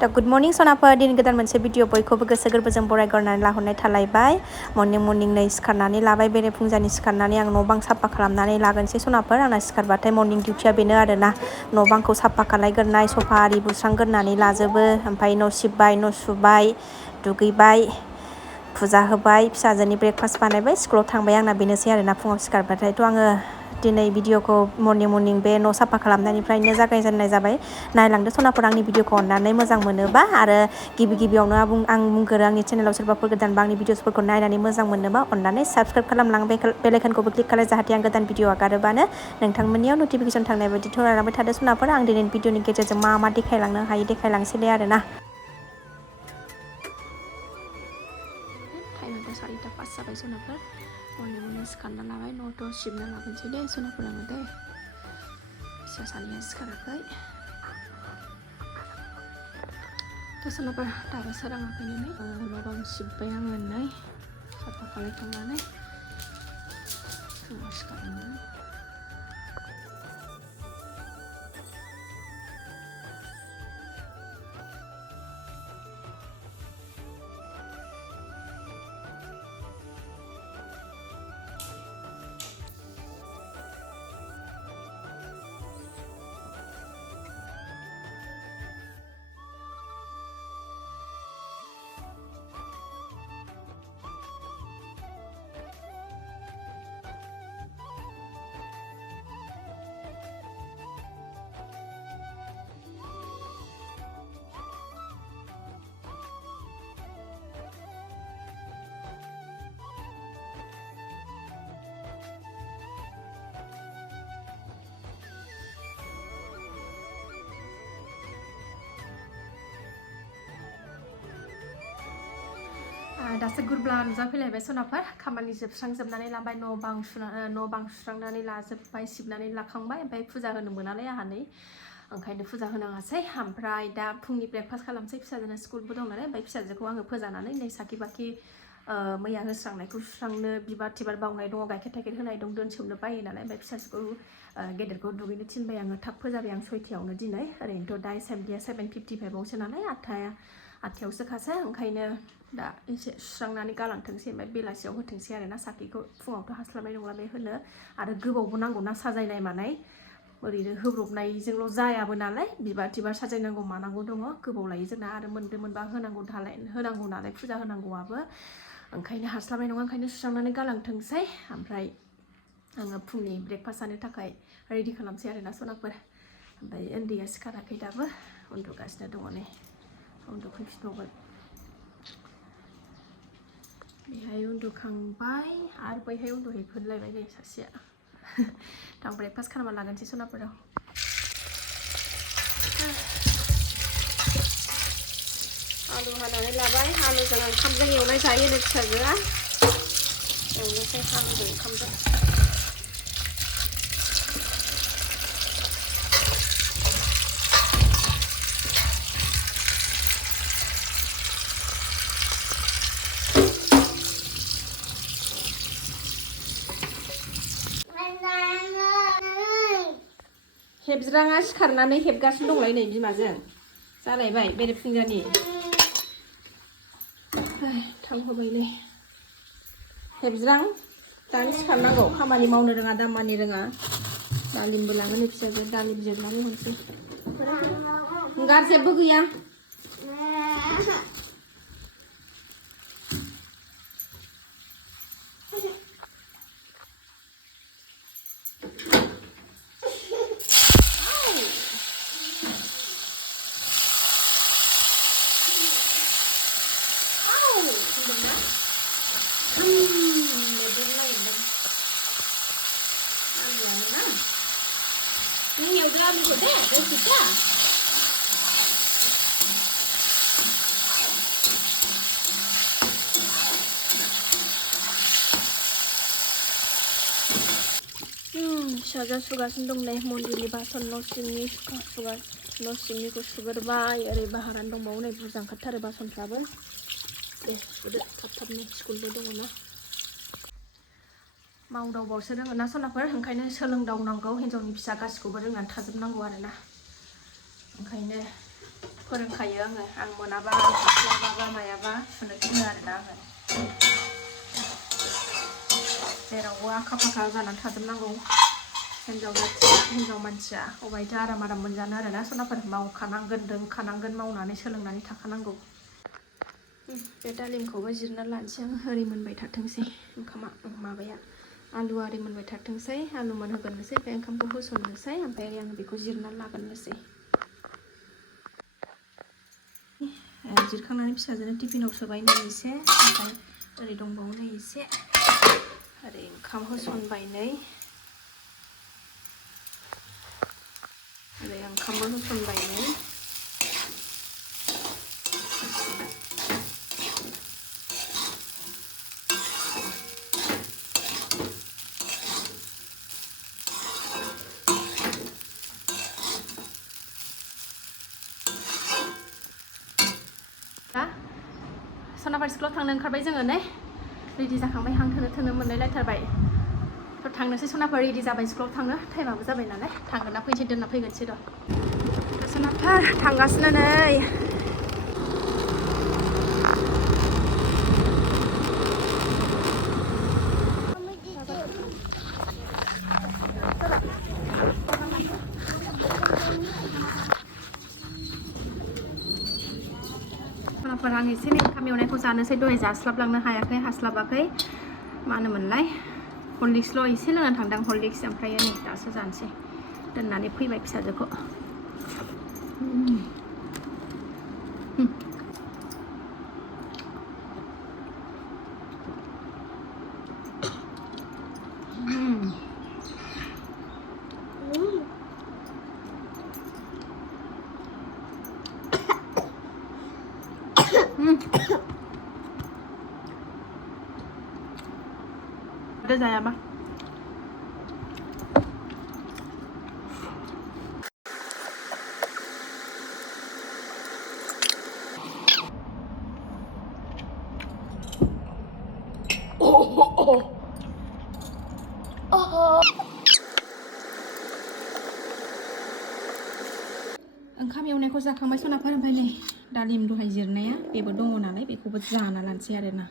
दा good morning सनाफोर दिन गोदान मोनसे भिडिअ बयखौबो गोसो गोरबोजों बरायगरनानै लाहरनाय थालायबाय मर्निं नै सिखारनानै लाबाय बेरे फुंजानि सिखारनानै आं न' बां साफा खालामनानै लागोनसै सनाफोर आंना सिखारबाथाय मर्निं डिउटिया बेनो आरोना न' बांखौ साफा खालायग्रोनाय सफा आरि बुस्रांग्रोनानै लाजोबो ओमफ्राय न' सिबबाय न' सुबाय दुगैबाय फुजा होबाय फिसाजोनि ब्रेकफास्ट बानायबाय स्कुलाव थांबाय आंना बेनोसै आरोना फुङाव सिखारबाथायथ' आङो दिनै भिडिअखौ मर्निं बे न' साफा खालामनायनिफ्रायनो जागायजेननाय जाबाय नायलांदो सनाफोर आंनि भिडिअखौ अननानै मोजां मोनोबा आरो गिबियावनो आं बुंगोरो आंनि चेनेलाव सोरबाफोर गोदानबा आंनि भिडिअसफोरखौ नायनानै मोजां मोनोबा अननानै साबस्क्राइब खालामलां बेल आइकनखौबो क्लिक खालाम जाहाथे आं गोदान भिडिअ आगारोबानो नोंथांमोननियाव नटिफिकेसन थांनाय बायदि थरायलांबाय थादो सनाफोर आं दिनै भिडिअनि गेजेरजों मा देखायलांनो हायो देखायलांसैलै आरोना टाइमआथ' 4:05 जाबाय सनाफोर मर्निं सिखारना लाबाय न'थ' सिबना लाबोनोसै दे सनाफोर आङो दे फिसा सानैया सिखाराखै दा सनाफोर दाबो सोराङाखैनो न' बां सिबबाय आङो नै साफा खालायखांनानै फुङाव सिखारनानै दासो गुरब्ला नुजाफैलायबाय सनाफोर खामानि जोबस्रांजोबनानै लाबाय न' बां सुस्रांनानै लाजोबबाय सिबनानै लाखांबाय ओमफ्राय फुजा होनो मोनालाय आंहा नै ओंखायनो फुजा होनाङासै ओमफ्राय दा फुंनि ब्रेकफास्ट खालामसै फिसाजोना स्कुलबो दं नालाय ओमफ्राय फिसाजोखौ आङो फोजानानै नै साखि बाखि मैया होस्रांनायखौ सुस्रांनो बिबार थिबार बावनाय दङ गाइखेर थाइखेर होनाय दं दोनसोमनो बायो नालाय ओमफ्राय फिसाजोखौ गेदेरखौ दुगैनो थिनबाय आङो थाब फोजाबाय आं 6थायावनो दिनै ओरैनोथ' दा एसेमब्लिया 7:55आवसो नालाय 8थायावसो खासो ओंखायनो दा एसे सुस्रांनानै गालांथोंसै ओमफ्राय बेलासियाव होथोंसै आरोना साखिखौ फुङावथ' हास्लाबनाय नंला बे होनो आरो गोबावबो नांगौना साजायनाय मानाय ओरैनो होब्रबनायजोंल' जायाबो नालाय बिबार थिबार साजायनांगौ मानांगौ दङ गोबाव लायो जोंना आरो मोनबा होनांगौ नालाय फुजा होनांगौआबो ओंखायनो हास्लाबनाय नङा ओंखायनो सुस्रांनानै गालांथोंसै ओमफ्राय आङो फुंनि ब्रेकफास्ट जानो थाखाय रेडि खालामसै आरोना सनाफोर ओमफ्राय उन्दैया सिखाराखै दाबो उन्दुगासिनो दङ नै उन्दुफैफिनबावबाय बेहाय उन्दुखांबाय आरो बैहाय उन्दुहैफिनलायबाय नै सासेया आं ब्रेकफास्ट खालामना लागोनसै सनाफोराव आलु हानानै लाबाय आलुजों ओंखामजों एवनाय जायो नै फिसाजोआ एवनोसै आलुजों ओंखामजों हेबज्राङा सिखारनानै हेबगासिनो दंलाय नै बिमाजों जालायबाय बेरे फुंजानि थांहोबाय नै हेबज्रां दानो सिखारनांगौ खामानि मावनो रोङा दामानि रोङा दालिमबो लाङो नै फिसाजो दालिम जिरनानै हरसै गार जेबो गैया आलुखौ दे एवसिदा फिसाजोआ सुगासिनो दं नै मन्दिरनि बासन न' सिंनिखौ सुगोरबाय ओरै बाहारानो दंबावो नै बुरजा ओंखारथारो बासनफ्राबो दे सुदो थाब-थाबनो स्कुलबो दङ ना मावदावबावसो रोङो ना सनाफोर ओंखायनो सोलोंदावनांगौ हिन्जावनि फिसा गासिखौबो रोंनानै थाजोबनांगौ आरोना ओंखायनो फोरोंखायो आङो आं मोनाबा हास्लाबाबा मायाबा सुनो थिनो आरोना आङो जेरावबो आखा फाखा जानानै थाजोबनांगौ हिनजाव मानसिया अबायथो आराम मोनजानो आरोना सनाफोर मावखानांगोन रोंखानांगोन मावनानै सोलोंनानै थाखानांगौ बे दालिमखौबो जिरना लानोसै आं ओरै मोनबाय थाथोंसै ओंखामा माबाया आलु आरि मोनबाय थाथोंसै आलु मोनहोगोरनोसै ओमफ्राय ओंखामखौ होसननोसै ओमफ्राय आं बेखौ जिरना लागोरनोसै जिरखांनानै फिसाजोनो टिफिनाव सोबाय नै एसे ओमफ्राय ओरै दंबावो नै एसे ओरै ओंखाम होसनबाय नै ओरै ओंखामबो होसनबाय नै दा सनाफार स्कुलाव थांनो ओंखारबाय जोङो नै रेडि जाखांबाय हां थोनो मोनलायलायथारबाय थ' थांनोसै सनाफार रेडि जाबाय स्कुलाव थांनो टाइमाबो जाबाय नालाय थांगोन ना फैनोसै दोनना फैगोनसै र' सनाफार थांगासिनो नै सनाफार आं एसे नै ओंखाम एवनायखौ जानोसै दहाय जास्लाबलांनो हायाखै हास्लाबाखै मा होनोमोनलाय हरलिक्सल' एसे लोंनानै थांदां हरलिक्स ओमफ्राय नै दासो जानोसै दोननानै फैबाय फिसाजोखौ जायाबा ओंखाम एवनायखौ जाखांबाय सनाफार ओमफ्राय नै दालिम दहाय जिरनाया बेबो दङ नालाय बेखौबो जाना लानोसै आरोना